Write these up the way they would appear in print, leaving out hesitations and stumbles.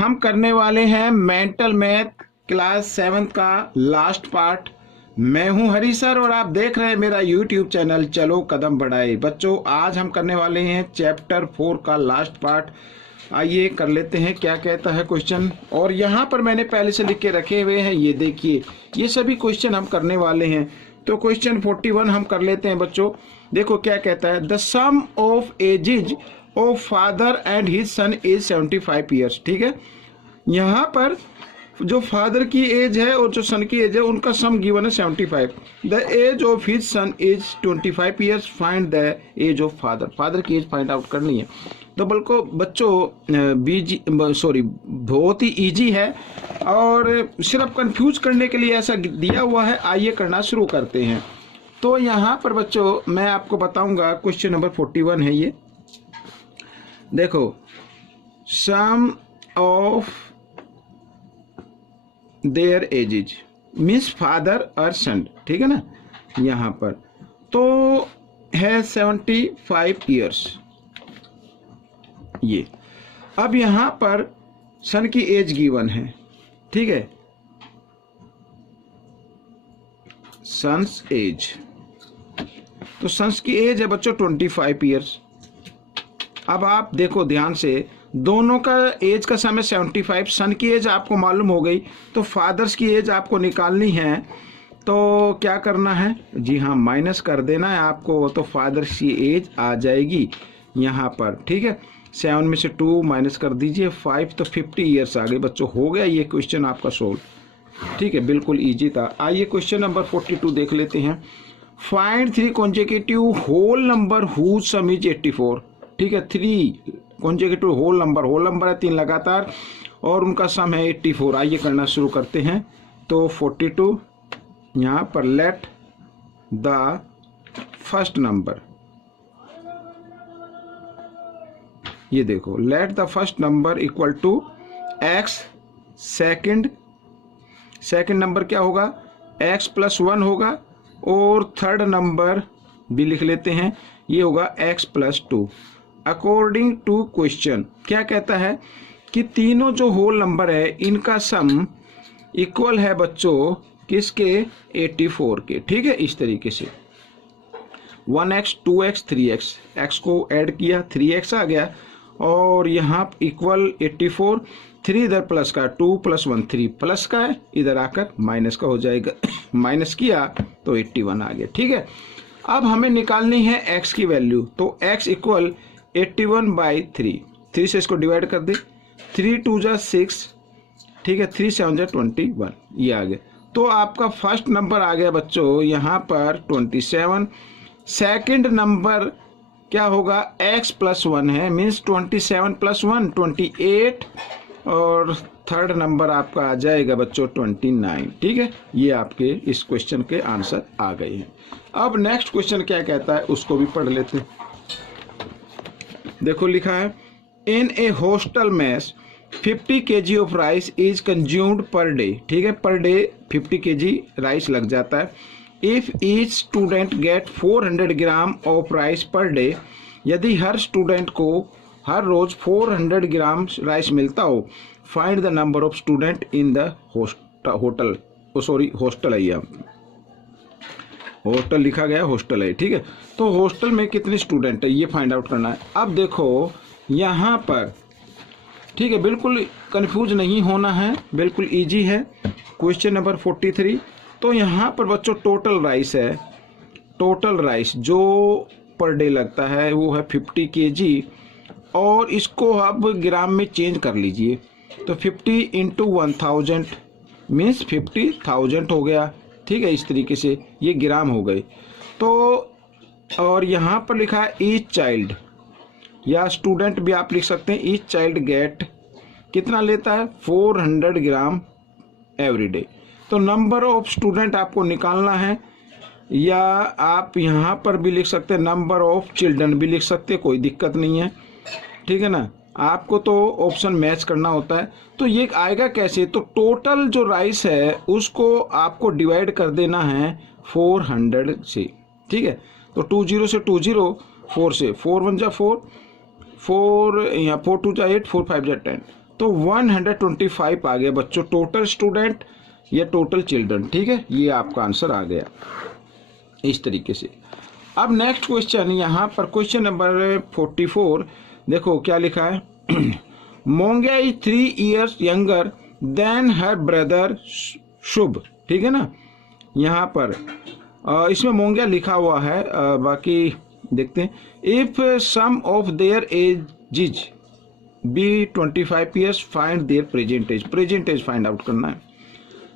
हम करने वाले हैं मेंटल मैथ क्लास 7 का लास्ट पार्ट। मैं हूं हरी सर और आप देख रहे हैं मेरा यूट्यूब चैनल चलो कदम बढ़ाए। बच्चों, आज हम करने वाले हैं चैप्टर 4 का लास्ट पार्ट। आइए कर लेते हैं क्या कहता है क्वेश्चन। और यहाँ पर मैंने पहले से लिख के रखे हुए हैं, ये देखिए, ये सभी क्वेश्चन हम करने वाले हैं। तो क्वेश्चन 41 हम कर लेते हैं बच्चों। देखो क्या कहता है, the sum of ages of father and his son is 75 years. ठीक है, यहाँ पर जो फादर की एज है और जो सन की एज है उनका सम गिवन है 75। The age of his son is 25 years, find the age of father. Father की एज फाइंड आउट करनी है। तो बच्चों बहुत ही इजी है और सिर्फ कंफ्यूज करने के लिए ऐसा दिया हुआ है। आइए करना शुरू करते हैं। तो यहाँ पर बच्चों मैं आपको बताऊंगा, क्वेश्चन नंबर 41 है ये। देखो, sum of their ages means father और सन, ठीक है ना। यहाँ पर तो है 75 ईयर्स ये। अब यहाँ पर सन की एज गिवन है, ठीक है, सन्स एज। तो सन्स की एज है बच्चों 25 ईयर्स। अब आप देखो ध्यान से, दोनों का एज का सम है 75, सन की एज आपको मालूम हो गई, तो फादर्स की एज आपको निकालनी है। तो क्या करना है जी, हाँ, माइनस कर देना है आपको। तो फादर्स की एज आ जाएगी यहाँ पर, ठीक है। 7 में से 2 माइनस कर दीजिए, 5, तो 50 ईयर्स आ गए बच्चों। हो गया ये क्वेश्चन आपका सोल्व, ठीक है, बिल्कुल इजी था। आइए क्वेश्चन नंबर 42 देख लेते हैं। Find 3 consecutive whole number whose sum is 84। ठीक है, 3 कॉन्सेक्यूटिव होल नंबर है 3 लगातार और उनका सम है 84। आइए करना शुरू करते हैं। तो 42 यहाँ पर लेट द फर्स्ट नंबर, ये देखो, let the first number equal to x. Second number क्या होगा, x + 1 होगा। और थर्ड नंबर भी लिख लेते हैं, ये होगा x + 2। अकॉर्डिंग टू क्वेश्चन क्या कहता है कि तीनों जो होल नंबर है इनका सम इक्वल है बच्चों किसके, 84 के। ठीक है, इस तरीके से 1x 2x 3x, x को ऐड किया 3x आ गया और यहाँ इक्वल 84। 3 इधर प्लस का, 2 + 1 3 प्लस का है, इधर आकर माइनस का हो जाएगा। माइनस किया तो 81 आ गया। ठीक है, अब हमें निकालनी है x की वैल्यू। तो x इक्वल 81/3, 3 से इसको डिवाइड कर दे, 3 × 2 = 6, ठीक है, 3 × 7 = 21, ये आ गया। तो आपका फर्स्ट नंबर आ गया बच्चों यहाँ पर 27। सेकंड नंबर क्या होगा, x + 1 है, मीन्स 27 + 1 28। और थर्ड नंबर आपका आ जाएगा बच्चों 29। ठीक है, ये आपके इस क्वेश्चन के आंसर आ गए हैं। अब नेक्स्ट क्वेश्चन क्या कहता है उसको भी पढ़ लेते हैं। देखो लिखा है, in a hostel mess 50 kg of rice is consumed per day. ठीक है, पर डे 50 kg राइस लग जाता है। If each student gate 400 gram of rice per day, यदि हर स्टूडेंट को हर रोज 400 ग्राम राइस मिलता हो, find the number of student in the hotel. Hostel है, यह हॉस्टल लिखा गया, हॉस्टल है। ठीक है, तो हॉस्टल में कितने स्टूडेंट है ये फाइंड आउट करना है। अब देखो यहाँ पर, ठीक है, बिल्कुल कंफ्यूज नहीं होना है, बिल्कुल इजी है। Question number 43। तो यहाँ पर बच्चों टोटल राइस है, टोटल राइस जो पर डे लगता है वो है 50 kg और इसको अब ग्राम में चेंज कर लीजिए। तो 50 × 1000 मीन्स 50,000 हो गया। ठीक है, इस तरीके से ये ग्राम हो गए। तो और यहाँ पर लिखा है ईच चाइल्ड, या स्टूडेंट भी आप लिख सकते हैं, ईच चाइल्ड गेट कितना लेता है 400 ग्राम एवरी डे। तो नंबर ऑफ स्टूडेंट आपको निकालना है, या आप यहाँ पर भी लिख सकते हैं नंबर ऑफ चिल्ड्रन भी लिख सकते हैं, कोई दिक्कत नहीं है। ठीक है ना, आपको तो ऑप्शन मैच करना होता है। तो ये आएगा कैसे, तो टोटल जो राइस है उसको आपको डिवाइड कर देना है 400 से। ठीक है, तो 20 से 20, 4 से 4 × 1 = 4, 4 यहाँ 4 × 2 = 8, 4 × 5 = 10। तो 125 आ गया बच्चों टोटल स्टूडेंट या टोटल चिल्ड्रन। ठीक है, ये आपका आंसर आ गया इस तरीके से। अब नेक्स्ट क्वेश्चन यहाँ पर क्वेश्चन नंबर 44 देखो क्या लिखा है। Mongia is 3 years younger than her brother Shubh. ठीक है ना, यहाँ पर इसमें मोंगिया लिखा हुआ है, बाकी देखते हैं। If sum of their ages be 25 years find their present age find out करना है।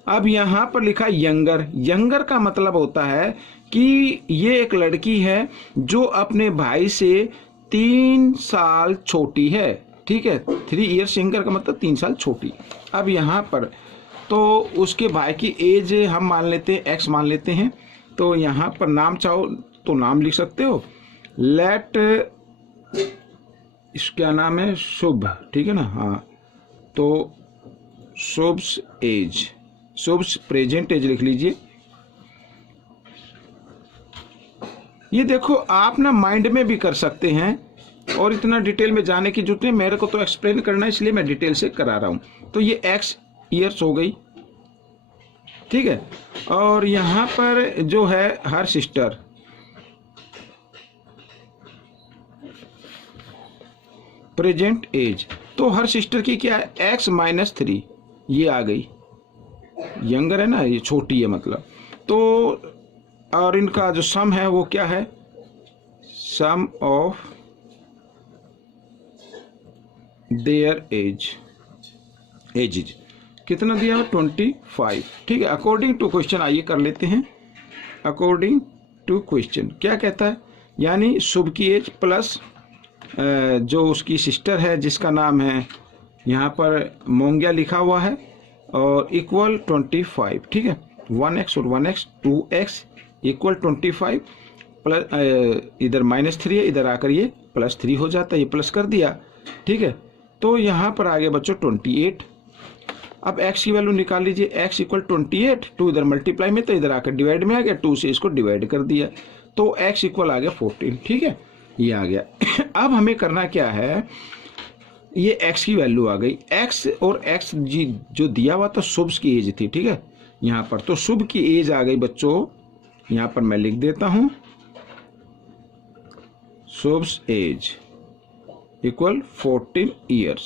अब यहाँ पर लिखा यंगर, यंगर का मतलब होता है कि ये एक लड़की है जो अपने भाई से 3 साल छोटी है। ठीक है, 3 years यंगर का मतलब 3 साल छोटी। अब यहाँ पर तो उसके भाई की एज हम मान लेते हैं x मान लेते हैं, तो यहाँ पर नाम चाहो तो नाम लिख सकते हो। लेट क्या नाम है, शुभ। ठीक है ना, हाँ, तो शुभ्स एज, शुभ्स प्रेजेंट एज लिख लीजिए। ये देखो आप ना माइंड में भी कर सकते हैं और इतना डिटेल में जाने की जरूरत नहीं, मेरे को तो एक्सप्लेन करना है इसलिए मैं डिटेल से करा रहा हूं। तो ये x ईयर्स हो गई। ठीक है, और यहां पर जो है हर सिस्टर, प्रेजेंट एज, तो हर सिस्टर की क्या है x-3, ये आ गई। यंगर है ना, ये छोटी है मतलब। तो और इनका जो सम है वो क्या है, सम ऑफ देयर एजेज कितना दिया है, 25। ठीक है, अकॉर्डिंग टू क्वेश्चन आइए कर लेते हैं। अकॉर्डिंग टू क्वेश्चन क्या कहता है, यानी शुभ की एज प्लस जो उसकी सिस्टर है जिसका नाम है यहाँ पर मोंगिया लिखा हुआ है और इक्वल 25। ठीक है, 1x और 1x 2x इक्वल 25 प्लस इधर -3 है, इधर आकर ये +3 हो जाता है, ये प्लस कर दिया। ठीक है, तो यहाँ पर आ गया बच्चों 28। अब x की वैल्यू निकाल लीजिए, x इक्वल 28, 2 इधर मल्टीप्लाई में तो इधर आकर डिवाइड में आ गया, 2 से इसको डिवाइड कर दिया तो x इक्वल आ गया 14। ठीक है, ये आ गया। अब हमें करना क्या है, ये x की वैल्यू आ गई, x और x जी जो दिया हुआ था शुभ की एज थी। ठीक है, यहाँ पर तो शुभ की एज आ गई बच्चों, यहाँ पर मैं लिख देता हूं शुभ्स एज इक्वल 14 years।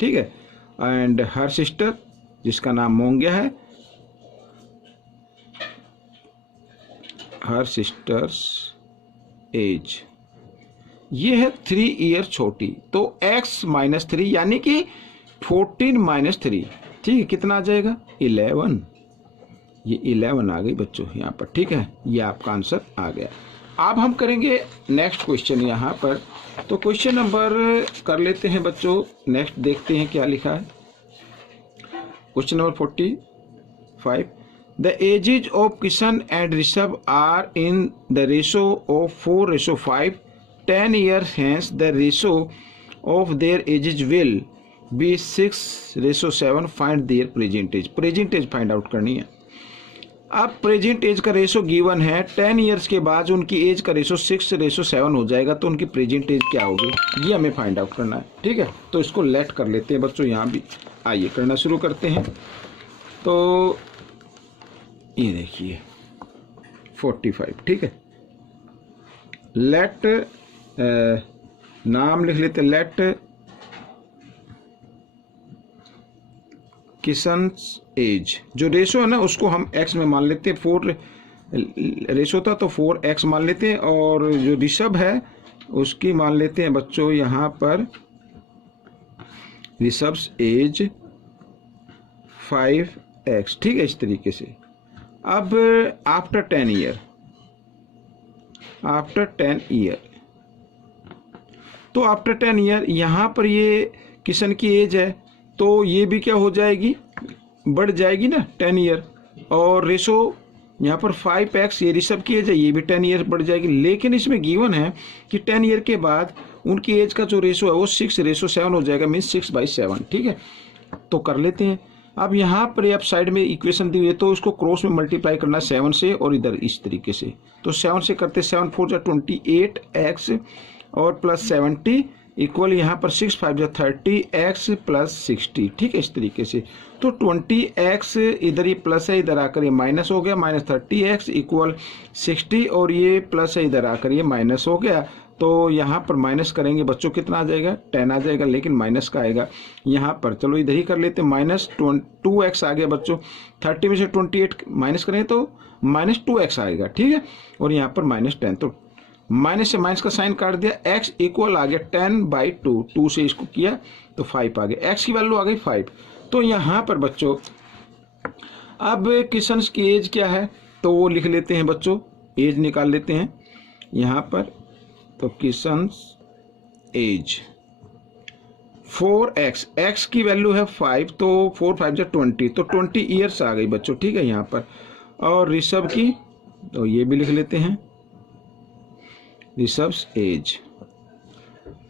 ठीक है, एंड हर सिस्टर जिसका नाम मोंगिया है, हर सिस्टर्स एज ये है 3 years छोटी, तो x-3 यानी कि 14 - 3। ठीक है, कितना आ जाएगा 11, ये 11 आ गई बच्चों यहाँ पर। ठीक है, ये आपका आंसर आ गया। अब हम करेंगे नेक्स्ट क्वेश्चन यहाँ पर, तो क्वेश्चन नंबर कर लेते हैं बच्चों, नेक्स्ट देखते हैं क्या लिखा है। Question number 45, the ages of Kishan and Rishabh are in the ratio of 4:5, 10 years hence the ratio of their ages will be 6:7, find their present age। Present age find out करनी है। अब प्रेजेंट एज का ratio given है, 10 years के बाद उनकी as का ratio 6:7 हो जाएगा, तो उनकी प्रेजेंट एज क्या होगी ये हमें फाइंड आउट करना है। ठीक है, तो इसको लेट कर लेते हैं बच्चों, यहाँ भी आइए करना शुरू करते हैं। तो ये देखिए 45। ठीक है, लेट नाम लिख लेते, लेट किशन्स एज, जो रेशो है ना उसको हम x में मान लेते हैं, 4 रेशो था तो 4x मान लेते हैं, और जो ऋषभ है उसकी मान लेते हैं बच्चों यहाँ पर ऋषभ्स एज 5x। ठीक है, इस तरीके से। अब आफ्टर 10 ईयर, आफ्टर 10 ईयर, तो आफ्टर 10 ईयर यहाँ पर ये किशन की एज है, तो ये भी क्या हो जाएगी, बढ़ जाएगी ना 10 ईयर, और रेशो यहाँ पर 5x, ये ऋषभ की एज है, ये भी 10 ईयर बढ़ जाएगी। लेकिन इसमें गिवन है कि 10 ईयर के बाद उनकी एज का जो रेशो है वो 6:7 हो जाएगा, मीन्स 6/7। ठीक है, तो कर लेते हैं। अब यहाँ पर आप साइड में इक्वेशन दी हुई है, तो इसको क्रॉस में मल्टीप्लाई करना 7 से, और इधर इस तरीके से, तो 7 से करते 7 4 28x और प्लस 70, इक्वल यहाँ पर 6 5 जा 30 x प्लस 60, ठीक है, इस तरीके से। तो 20x इधर ये प्लस है, इधर आकर ये माइनस हो गया, माइनस 30x इक्वल 60, और ये प्लस है, इधर आकर ये माइनस हो गया। तो यहाँ पर माइनस करेंगे बच्चों, कितना आ जाएगा, 10 आ जाएगा, लेकिन माइनस का आएगा यहाँ पर। चलो इधर ही कर लेते हैं, माइनस 2x आ गया बच्चों। 30 में से 28 माइनस करें तो माइनस 2x आएगा, ठीक है, और यहाँ पर माइनस 10। तो माइनस से माइनस का साइन काट दिया, x इक्वल आ गया 10/2, 2 से इसको किया तो 5 आ गया, x की वैल्यू आ गई 5। तो यहाँ पर बच्चों अब किशन की एज क्या है, तो वो लिख लेते हैं बच्चों, एज निकाल लेते हैं यहाँ पर। तो किशन एज 4x, x की वैल्यू है 5, तो 4 5 जा 20, तो 20 ईयर्स आ गई बच्चों, ठीक है यहाँ पर। और ऋषभ की, तो ये भी लिख लेते हैं, ऋषभ's एज।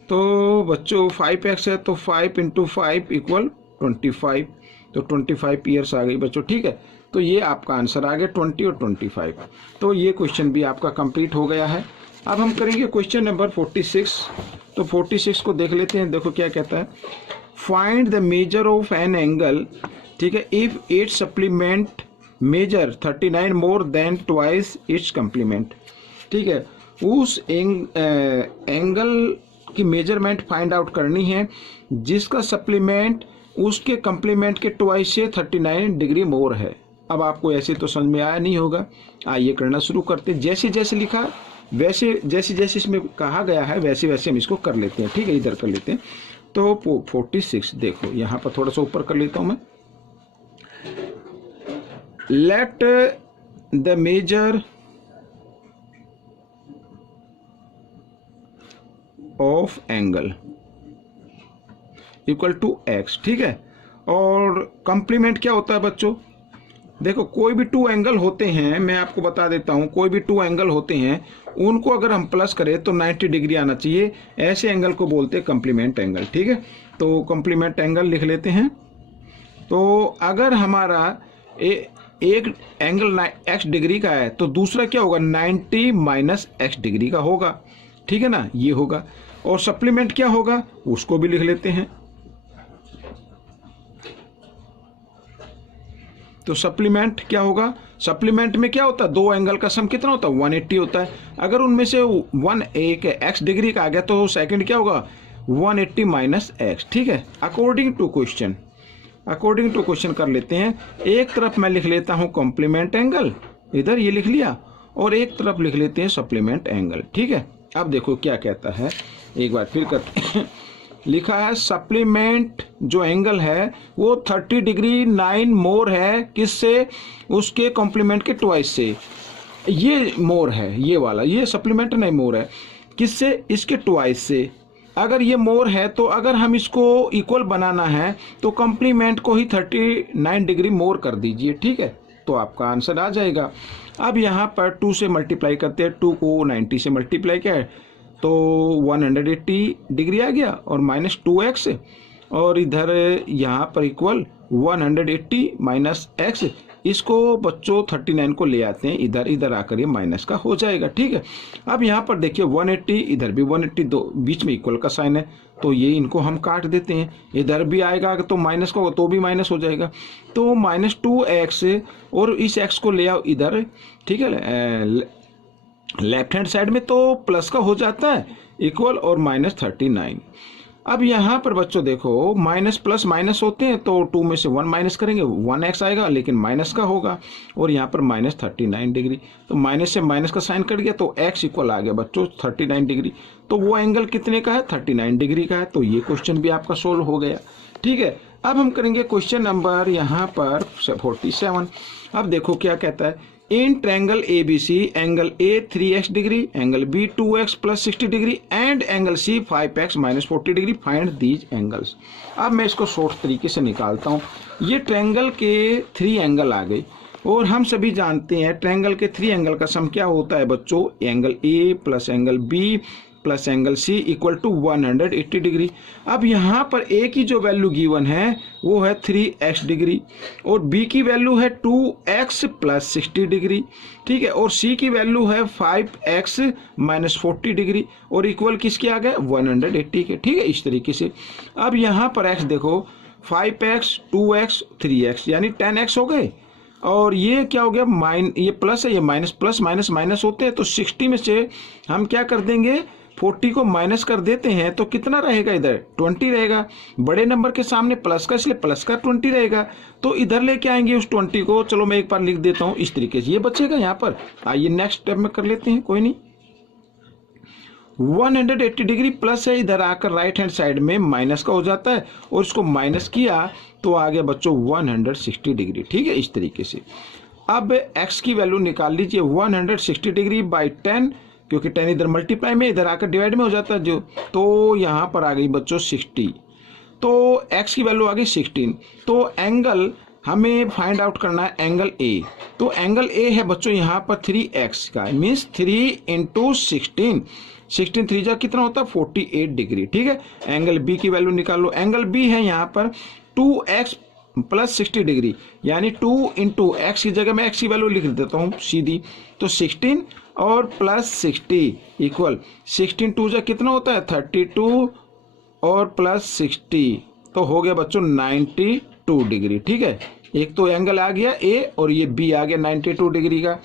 तो बच्चों 5x है, तो 5 × 5 इक्वल 25, तो 25 ईयर्स आ गई बच्चों, ठीक है। तो ये आपका आंसर आ गया 20 और 25। तो ये क्वेश्चन भी आपका कंप्लीट हो गया है। अब हम करेंगे क्वेश्चन नंबर 46। तो 46 को देख लेते हैं, देखो क्या कहता है, find the measure of an angle, ठीक है, if its supplement measure 39 more than twice its complement, ठीक है। उस एंगल की मेजरमेंट फाइंड आउट करनी है जिसका सप्लीमेंट उसके कम्प्लीमेंट के ट्वाइस से 39 डिग्री मोर है। अब आपको ऐसे तो समझ में आया नहीं होगा, आइए करना शुरू करते हैं। जैसे जैसे लिखा वैसे, जैसे जैसे इसमें कहा गया है वैसे वैसे हम इसको कर लेते हैं, ठीक है, इधर कर लेते हैं। तो 46 देखो, यहाँ पर थोड़ा सा ऊपर कर लेता हूँ मैं। Let the measure of angle equal to x, ठीक है। और कंप्लीमेंट क्या होता है बच्चों, देखो कोई भी 2 एंगल होते हैं, मैं आपको बता देता हूं, कोई भी 2 एंगल होते हैं उनको अगर हम प्लस करें तो 90 डिग्री आना चाहिए, ऐसे एंगल को बोलते हैं कंप्लीमेंट एंगल, ठीक है। तो कंप्लीमेंट एंगल लिख लेते हैं। तो अगर हमारा एक एंगल x डिग्री का है तो दूसरा क्या होगा, 90 माइनस x डिग्री का होगा, ठीक है ना, ये होगा। और सप्लीमेंट क्या होगा उसको भी लिख लेते हैं। तो सप्लीमेंट क्या होगा, सप्लीमेंट में क्या होता है, 2 एंगल का सम कितना होता है, 180 होता है। अगर उनमें से एक x डिग्री का आ गया तो सेकंड क्या होगा, 180 माइनस x, ठीक है। अकॉर्डिंग टू क्वेश्चन कर लेते हैं। एक तरफ मैं लिख लेता हूं कॉम्प्लीमेंट एंगल, इधर ये लिख लिया, और एक तरफ लिख लेते हैं सप्लीमेंट एंगल, ठीक है। अब देखो क्या कहता है, एक बार फिर करते हैं। लिखा है सप्लीमेंट जो एंगल है वो 30 डिग्री 9 मोर है, किससे, उसके कॉम्प्लीमेंट के ट्वाइस से। ये मोर है, ये वाला, ये सप्लीमेंट नहीं मोर है, किससे, इसके ट्वाइस से। अगर ये मोर है तो अगर हम इसको इक्वल बनाना है तो कॉम्प्लीमेंट को ही 39 डिग्री मोर कर दीजिए, ठीक है, तो आपका आंसर आ जाएगा। अब यहाँ पर 2 से मल्टीप्लाई करते हैं, 2 को 90 से मल्टीप्लाई किया है तो 180 डिग्री आ गया, और माइनस 2x, और इधर यहाँ पर इक्वल 180 माइनस x, इसको बच्चों 39 को ले आते हैं इधर, इधर आकर ये माइनस का हो जाएगा, ठीक है। अब यहाँ पर देखिए 180, इधर भी 180, दो बीच में इक्वल का साइन है, तो ये इनको हम काट देते हैं। इधर भी आएगा तो माइनस का होगा तो भी माइनस हो जाएगा, तो माइनस 2x, और इस x को ले आओ इधर, ठीक है, लेफ्ट हैंड साइड में तो प्लस का हो जाता है इक्वल, और माइनस 39। अब यहाँ पर बच्चों देखो माइनस प्लस माइनस होते हैं, तो 2 में से 1 माइनस करेंगे 1x आएगा, लेकिन माइनस का होगा, और यहाँ पर माइनस 39 डिग्री, तो माइनस से माइनस का साइन कट गया तो x इक्वल आ गया बच्चों 39 डिग्री। तो वो एंगल कितने का है, 39 डिग्री का है। तो ये क्वेश्चन भी आपका सोल्व हो गया, ठीक है। अब हम करेंगे क्वेश्चन नंबर यहाँ पर 47। अब देखो क्या कहता है, in triangle ABC angle A 3x degree, angle B 2x plus 60 degree and angle C 5x minus 40 degree, find these angles. अब मैं इसको शॉर्ट तरीके से निकालता हूँ। ये ट्रायंगल के 3 एंगल आ गए, और हम सभी जानते हैं ट्रायंगल के 3 एंगल का सम क्या होता है बच्चों, angle A plus angle B plus angle C equal to 180 degree. अब यहाँ पर ए की जो वैल्यू गिवन है वो है 3x डिग्री और बी की वैल्यू है 2x प्लस 60 डिग्री, ठीक है, और सी की वैल्यू है 5x माइनस 40 डिग्री और इक्वल किसके आ गए 180 के, ठीक है, इस तरीके से। अब यहाँ पर x देखो 5x 2x 3x यानी 10x हो गए और ये क्या हो गया ये प्लस है, ये माइनस, प्लस माइनस माइनस होते हैं तो 60 में से हम क्या कर देंगे 40 को माइनस कर देते हैं तो कितना रहेगा इधर 20 रहेगा, बड़े नंबर के सामने प्लस का इसलिए प्लस का 20 रहेगा, तो इधर लेके आएंगे उस 20 को। चलो मैं एक बार लिख देता हूँ इस तरीके से, ये बचेगा यहाँ पर। आइए नेक्स्ट स्टेप में कर लेते हैं, कोई नहीं। 180 डिग्री प्लस है, इधर आकर राइट हैंड साइड में माइनस का हो जाता है और इसको माइनस किया तो आ गया बच्चों 160 डिग्री, ठीक है, इस तरीके से। अब x की वैल्यू निकाल लीजिए 160 डिग्री बाई 10, क्योंकि 10 इधर मल्टीप्लाई में इधर आकर डिवाइड में हो जाता है जो, तो यहाँ पर आ गई बच्चों 60, तो x की वैल्यू आ गई 16। तो एंगल हमें फाइंड आउट करना है एंगल A, तो एंगल A है बच्चों यहाँ पर 3x का, मीन्स 3 इंटू 16, 16 3 जा कितना होता है 48 डिग्री, ठीक है। एंगल B की वैल्यू निकाल लो, एंगल B है यहाँ पर 2x प्लस 60 डिग्री यानी 2 इंटू एक्स की जगह मैं x की वैल्यू लिख देता हूँ सीधी, तो 16 और प्लस 60 इक्वल 16 2 जा कितना होता है 32 और प्लस 60, तो हो गया बच्चों 92 डिग्री, ठीक है। एक तो एंगल आ गया A और ये B आ गया 92 डिग्री का।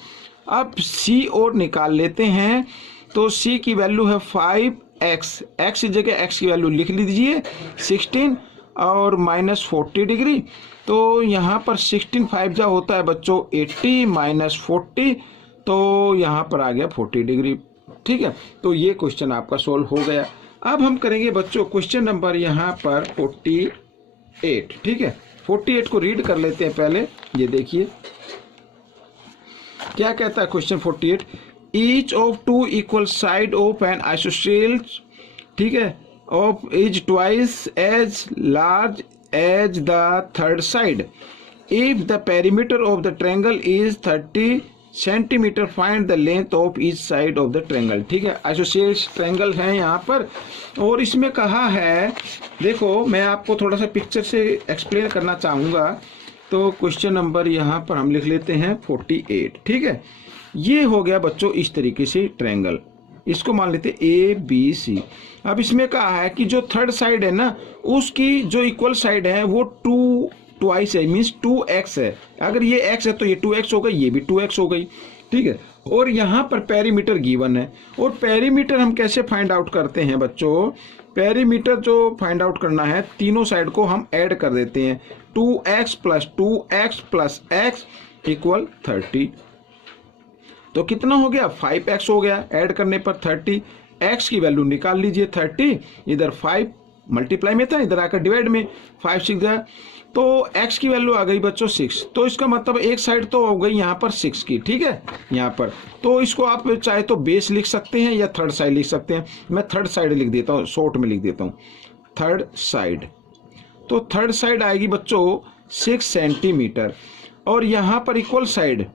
अब C और निकाल लेते हैं, तो C की वैल्यू है 5x, x की जगह x की वैल्यू लिख लीजिए 16 और माइनस 40 डिग्री, तो यहाँ पर 16 5 जा होता है बच्चों 80 माइनस 40, तो यहाँ पर आ गया 40 डिग्री, ठीक है। तो ये क्वेश्चन आपका सोल्व हो गया। अब हम करेंगे बच्चों क्वेश्चन नंबर यहाँ पर 48, ठीक है। 48 को रीड कर लेते हैं पहले, ये देखिए क्या कहता है question 48। Each of two equal side of an isosceles, ठीक है, of is twice as large as the third side. If the perimeter of the triangle is 30 centimeter, find the length of each side of the triangle, ठीक है। Isosceles triangle है यहाँ पर और इसमें कहा है, देखो मैं आपको थोड़ा सा पिक्चर से एक्सप्लेन करना चाहूँगा, तो क्वेश्चन नंबर यहाँ पर हम लिख लेते हैं 48, ठीक है। ये हो गया बच्चों इस तरीके से ट्रायंगल, इसको मान लेते ABC। अब इसमें कहा है कि जो थर्ड साइड है ना उसकी जो इक्वल साइड है वो 2 ट्वाइस है, मीन्स 2x है। अगर ये x है तो ये 2x हो गई, ये भी 2x हो गई, ठीक है। और यहाँ पर पेरीमीटर गिवन है और पेरीमीटर हम कैसे फाइंड आउट करते हैं बच्चों, पेरीमीटर जो फाइंड आउट करना है तीनों साइड को हम ऐड कर देते हैं, 2x प्लस x इक्वल 30, तो कितना हो गया 5x हो गया, ऐड करने पर 30, x की वैल्यू निकाल लीजिए 30, इधर 5 मल्टीप्लाई में था इधर आकर डिवाइड में 5 6 गया, तो x की वैल्यू आ गई बच्चों 6, तो इसका मतलब एक साइड तो हो गई यहाँ पर 6 की, ठीक है यहाँ पर। तो इसको आप चाहे तो बेस लिख सकते हैं या थर्ड साइड लिख सकते हैं, मैं थर्ड साइड लिख देता हूँ, शॉर्ट में लिख देता हूँ थर्ड साइड। तो थर्ड साइड आएगी बच्चों 6 सेंटीमीटर और यहाँ पर इक्वल साइड,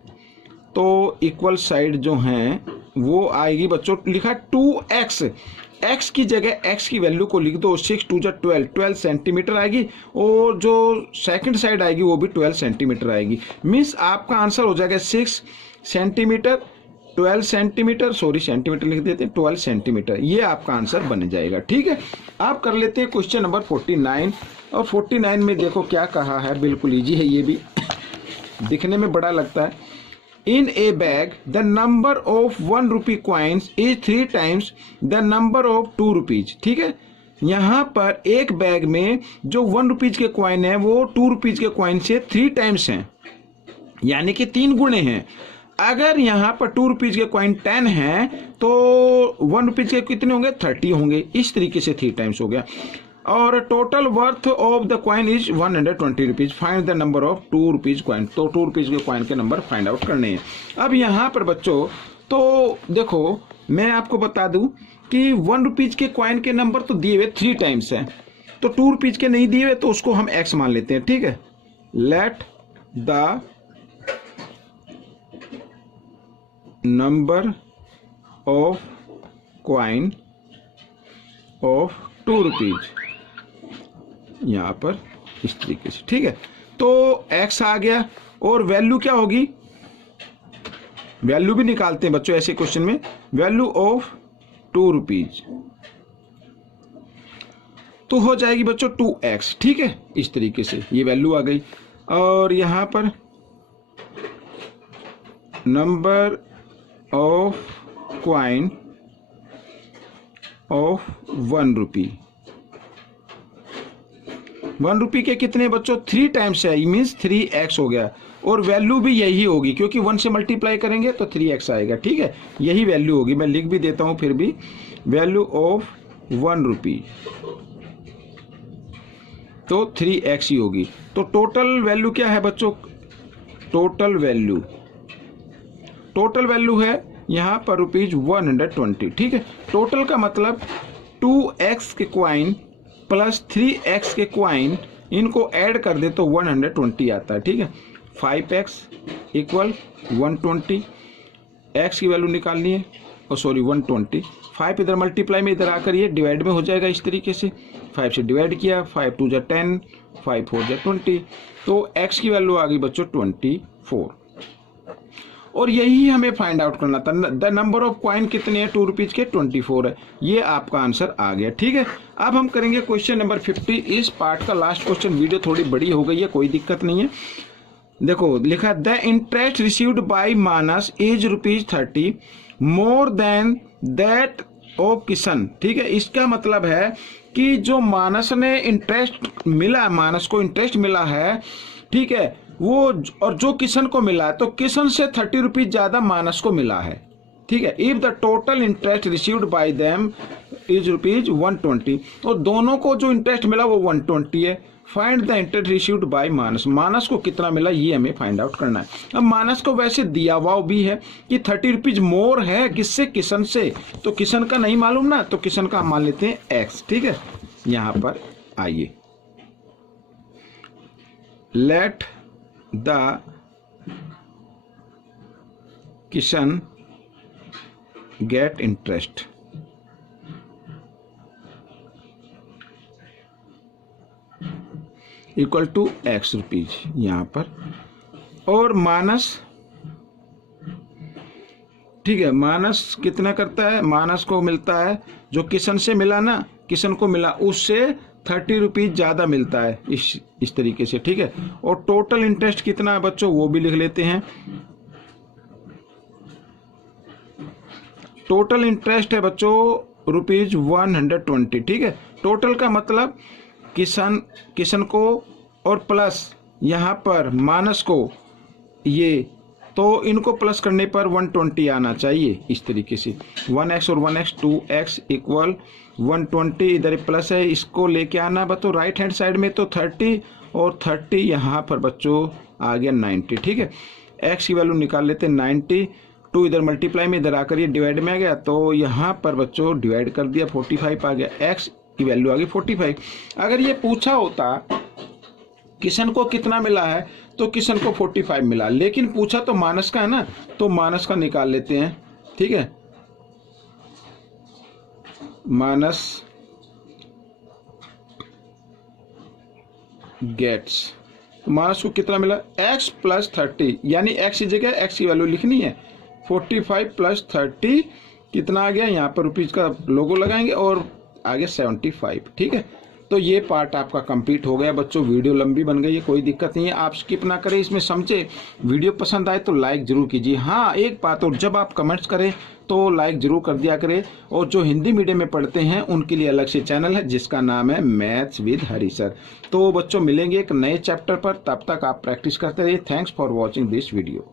तो इक्वल साइड जो हैं वो आएगी बच्चों, लिखा 2x, x की जगह x की वैल्यू को लिख दो, 6 2 12 सेंटीमीटर आएगी और जो सेकंड साइड आएगी वो भी 12 सेंटीमीटर आएगी, मीन्स आपका आंसर हो जाएगा 6 सेंटीमीटर 12 सेंटीमीटर, सॉरी सेंटीमीटर लिख देते हैं 12 सेंटीमीटर, ये आपका आंसर बन जाएगा, ठीक है। आप कर लेते हैं क्वेश्चन नंबर 49 और 49 में देखो क्या कहा है, बिल्कुल ईजी है, ये भी दिखने में बड़ा लगता है। In a bag, the number of 1 rupee coins is 3 times the number of 2 rupees, ठीक है। यहाँ पर एक बैग में जो 1 रुपीज के कॉइन है वो 2 रुपीज के कॉइन से 3 टाइम्स हैं, यानी कि 3 गुणे हैं। अगर यहाँ पर 2 रुपीज के कॉइन 10 हैं तो 1 रुपीज के कितने होंगे 30 होंगे, इस तरीके से 3 टाइम्स हो गया। और total worth of the coin is 120 rupees, find the number of 2 rupees coin, तो 2 रुपीज के कॉइन के नंबर फाइंड आउट करने हैं। अब यहाँ पर बच्चों तो देखो मैं आपको बता दूं कि 1 रुपीज के कॉइन के नंबर तो दिए हुए 3 टाइम्स हैं, तो 2 रुपीज के नहीं दिए हुए तो उसको हम x मान लेते हैं, ठीक है। Let the number of coin of 2 rupees, यहाँ पर इस तरीके से, ठीक है। तो x आ गया और वैल्यू क्या होगी, वैल्यू भी निकालते हैं बच्चों ऐसे क्वेश्चन में, वैल्यू ऑफ 2 रुपीज तो हो जाएगी बच्चों 2x, ठीक है। इस तरीके से ये वैल्यू आ गई। और यहां पर नंबर ऑफ कॉइन ऑफ 1 रुपी, 1 रुपी के कितने बच्चों 3 टाइम्स है, मीन्स 3x हो गया। और वैल्यू भी यही होगी क्योंकि 1 से मल्टीप्लाई करेंगे तो 3x आएगा, ठीक है। यही वैल्यू होगी, मैं लिख भी देता हूं फिर भी, वैल्यू ऑफ 1 रुपी तो 3x ही होगी। तो टोटल वैल्यू क्या है बच्चों, टोटल वैल्यू है यहां पर ₹120, ठीक है। टोटल का मतलब 2x के क्वाइन प्लस 3x के क्वाइन, इनको ऐड कर दे तो 120 आता है, ठीक है। 5x इक्वल 120, x की वैल्यू निकालनी है, और सॉरी 120, 5 इधर मल्टीप्लाई में इधर आकर ये डिवाइड में हो जाएगा इस तरीके से, 5 से डिवाइड किया, 5 2 जा 10, 5 4 जा 20, तो x की वैल्यू आ गई बच्चों 24। और यही हमें फाइंड आउट करना था, द नंबर ऑफ कॉइन कितने हैं 2 रुपीज के, 24 है। ये आपका आंसर आ गया, ठीक है। अब हम करेंगे क्वेश्चन नंबर 50, इस पार्ट का लास्ट क्वेश्चन। वीडियो थोड़ी बड़ी हो गई है, कोई दिक्कत नहीं है। देखो लिखा, the interest received by Manas is ₹30 more than that of Kishan, ठीक है। इसका मतलब है कि जो मानस ने इंटरेस्ट मिला, मानस को इंटरेस्ट मिला है, ठीक है, वो और जो किशन को मिला है, तो किशन से 30 रुपीज ज्यादा मानस को मिला है, ठीक है। If the total interest received bye them is ₹120, तो दोनों को जो इंटरेस्ट मिला वो 120 है। Find the interest received by Manas, Manas को कितना मिला ये हमें फाइंड आउट करना है। अब मानस को वैसे दिया हुआ भी है कि 30 रुपीज मोर है, किससे, किशन से, तो किशन का नहीं मालूम ना, तो किशन का हम मान लेते हैं x, ठीक है। यहां पर आइए, let the Kishan get interest, equal to x rupees यहां पर, और मानस, ठीक है, मानस कितना करता है, मानस को मिलता है जो किशन से मिला ना, किशन को मिला उससे 30 रुपीज ज्यादा मिलता है, इस तरीके से, ठीक है। और टोटल इंटरेस्ट कितना है बच्चों वो भी लिख लेते हैं, टोटल इंटरेस्ट है बच्चों ₹120, ठीक है। टोटल का मतलब किशन को और प्लस यहाँ पर मानस को, ये तो इनको प्लस करने पर 120 आना चाहिए इस तरीके से, 1x और 1x 2x इक्वल 120, इधर प्लस है, इसको लेके आना बच्चों राइट हैंड साइड में, तो 30 और 30 यहाँ पर बच्चों आ गया 90, ठीक है। x की वैल्यू निकाल लेते हैं 90, 2 इधर मल्टीप्लाई में इधर आकर ये डिवाइड में आ गया, तो यहाँ पर बच्चों डिवाइड कर दिया, 45 आ गया, x की वैल्यू आ गई 45। अगर ये पूछा होता किशन को कितना मिला है, तो किशन को 45 मिला, लेकिन पूछा तो मानस का है ना, तो मानस का निकाल लेते हैं, ठीक है। मानस गेट्स, तो मानस को कितना मिला, x प्लस 30, यानी x की जगह x की वैल्यू लिखनी है, 45 प्लस 30 कितना आ गया, यहाँ पर रुपीज का लोगो लगाएंगे और आगे 75, ठीक है। तो ये पार्ट आपका कंप्लीट हो गया बच्चों। वीडियो लंबी बन गई है, कोई दिक्कत नहीं है, आप स्किप ना करें, इसमें समझे। वीडियो पसंद आए तो लाइक जरूर कीजिए। हाँ एक बात और, जब आप कमेंट्स करें तो लाइक जरूर कर दिया करें। और जो हिंदी मीडियम में पढ़ते हैं उनके लिए अलग से चैनल है जिसका नाम है मैथ्स विद हरी सर। तो बच्चों मिलेंगे एक नए चैप्टर पर, तब तक आप प्रैक्टिस करते रहिए। Thanks for watching this video.